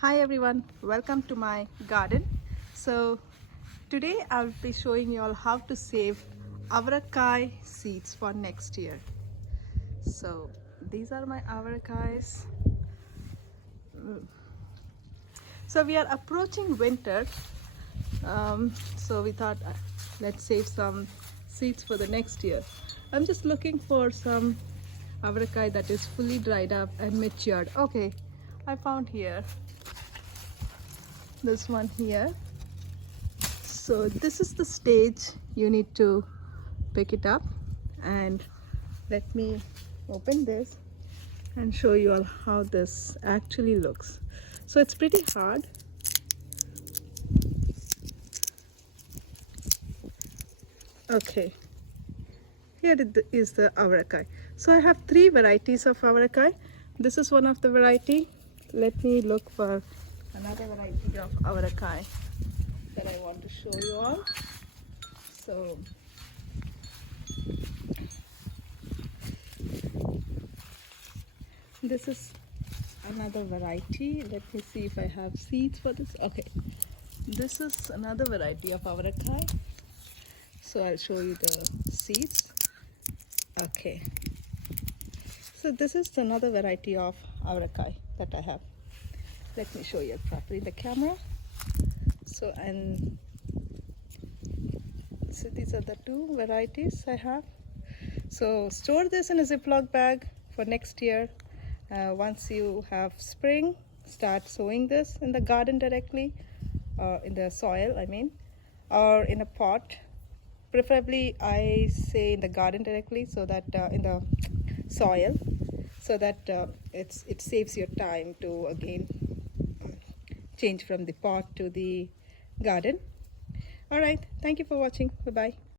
Hi everyone, welcome to my garden. So today I'll be showing you all how to save Avarakkai seeds for next year. So these are my Avarakkais. So we are approaching winter, so we thought let's save some seeds for the next year. I'm just looking for some Avarakkai that is fully dried up and matured. Okay, I found here this one here. So this is the stage you need to pick it up, and let me open this and show you all how this actually looks. So it's pretty hard. Okay, here is the Avarakkai. So I have three varieties of Avarakkai. This is one of the variety. Let me look for another variety of Avarakkai that I want to show you all. So this is another variety. Let me see if I have seeds for this. Okay, this is another variety of Avarakkai. So I'll show you the seeds. Okay, so this is another variety of Avarakkai that I have. Let me show you properly the camera. So these are the two varieties I have. So store this in a Ziploc bag for next year. Once you have spring, start sowing this in the garden directly, in the soil I mean, or in a pot. Preferably I say in the garden directly, so that in the soil, so that it saves your time to again change from the pot to the garden. All right, thank you for watching. Bye bye.